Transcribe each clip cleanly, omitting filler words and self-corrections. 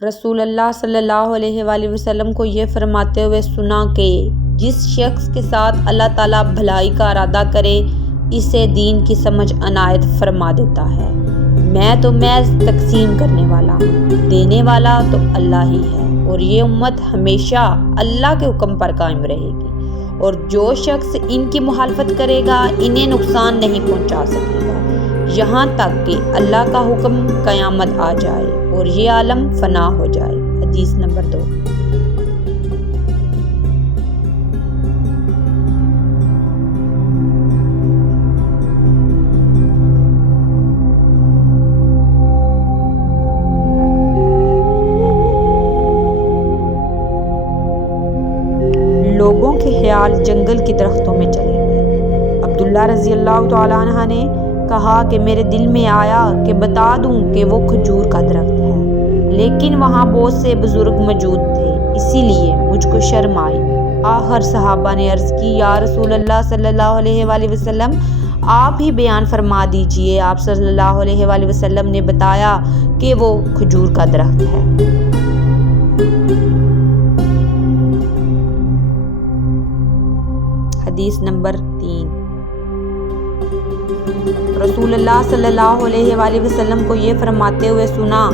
رسول اللہ صلی اللہ علیہ وآلہ وسلم کو یہ فرماتے ہوئے سنا کہ جس شخص کے ساتھ اللہ تعالیٰ بھلائی کا ارادہ کرے اسے دین کی سمجھ عنایت فرما دیتا ہے۔ میں تو محض تقسیم کرنے والا ہوں، دینے والا تو اللہ ہی ہے، اور یہ امت ہمیشہ اللہ کے حکم پر قائم رہے گی، اور جو شخص ان کی مخالفت کرے گا انہیں نقصان نہیں پہنچا سکے گا یہاں تک کہ اللہ کا حکم قیامت آ جائے اور یہ عالم فنا ہو جائے۔ حدیث نمبر 2۔ لوگوں کے خیال جنگل کی درختوں میں چلے گئے۔ عبداللہ رضی اللہ تعالیٰ عنہ نے کہا کہ میرے دل میں آیا کہ بتا دوں کہ وہ کھجور کا درخت ہے، لیکن وہاں بہت سے بزرگ موجود تھے، اسی لیے مجھ کو شرم آئی۔ آخر صحابہ نے عرض کی، یا رسول اللہ صلی اللہ علیہ وآلہ وسلم آپ ہی بیان فرما دیجئے۔ آپ صلی اللہ علیہ وآلہ وسلم نے بتایا کہ وہ کھجور کا درخت ہے۔ حدیث نمبر 3۔ رسول اللہ صلی اللہ علیہ وآلہ وسلم کو یہ فرماتے ہوئے سنا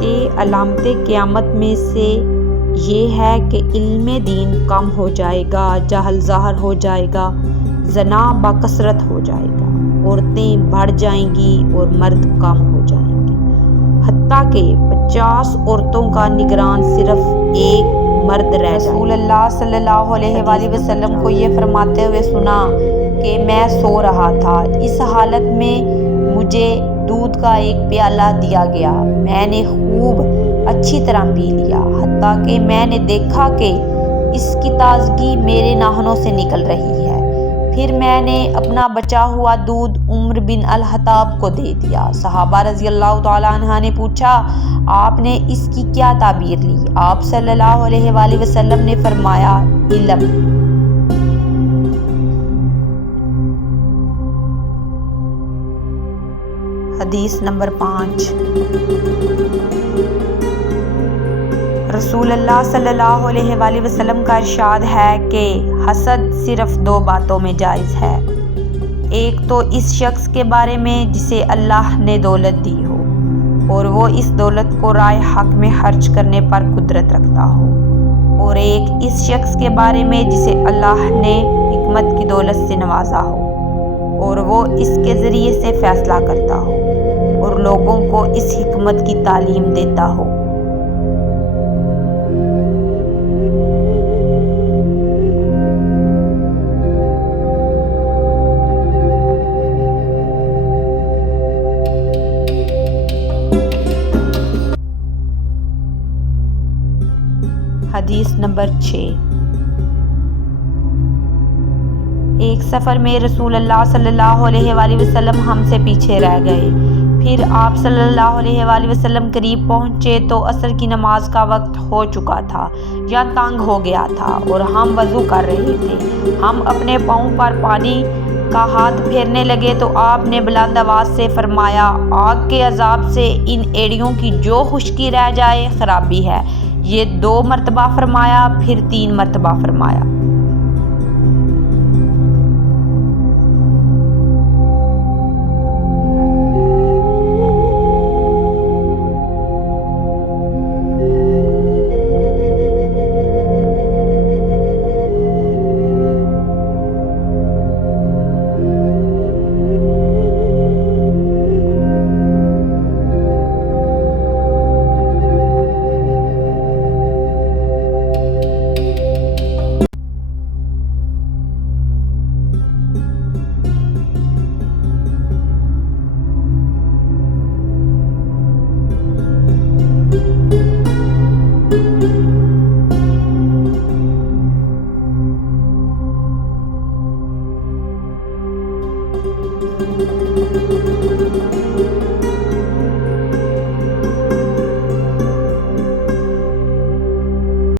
کہ علامت قیامت میں سے یہ ہے کہ علم دین کم ہو جائے گا، جہل ظاہر ہو جائے گا، زنا بکثرت ہو جائے گا، عورتیں بڑھ جائیں گی اور مرد کم ہو جائیں گے، حتیٰ کہ 50 عورتوں کا نگران صرف ایک مرد رہ جائے۔ رسول اللہ صلی اللہ علیہ وآلہ وسلم کو یہ فرماتے ہوئے سنا کہ میں سو رہا تھا، اس حالت میں مجھے دودھ کا ایک پیالہ دیا گیا، میں نے خوب اچھی طرح پی لیا، حتیٰ کہ میں نے دیکھا کہ اس کی تازگی میرے ناخنوں سے نکل رہی ہے، پھر میں نے اپنا بچا ہوا دودھ عمر بن الخطاب کو دے دیا۔ صحابہ رضی اللہ تعالیٰ عنہ نے پوچھا، آپ نے اس کی کیا تعبیر لی؟ آپ صلی اللہ علیہ وآلہ وسلم نے فرمایا، علم۔ حدیث نمبر 5۔ رسول اللہ صلی اللہ علیہ وآلہ وسلم کا ارشاد ہے کہ حسد صرف 2 باتوں میں جائز ہے، ایک تو اس شخص کے بارے میں جسے اللہ نے دولت دی ہو اور وہ اس دولت کو رائے حق میں خرچ کرنے پر قدرت رکھتا ہو، اور ایک اس شخص کے بارے میں جسے اللہ نے حکمت کی دولت سے نوازا ہو اور وہ اس کے ذریعے سے فیصلہ کرتا ہو اور لوگوں کو اس حکمت کی تعلیم دیتا ہو۔ حدیث نمبر 6۔ ایک سفر میں رسول اللہ صلی اللہ علیہ وآلہ وسلم ہم سے پیچھے رہ گئے، پھر آپ صلی اللہ علیہ وآلہ وسلم قریب پہنچے تو عصر کی نماز کا وقت ہو چکا تھا یا تنگ ہو گیا تھا اور ہم وضو کر رہے تھے۔ ہم اپنے پاؤں پر پانی کا ہاتھ پھیرنے لگے تو آپ نے بلند آواز سے فرمایا، آگ کے عذاب سے ان ایڑیوں کی جو خشکی رہ جائے خرابی ہے۔ یہ 2 مرتبہ فرمایا، پھر 3 مرتبہ فرمایا۔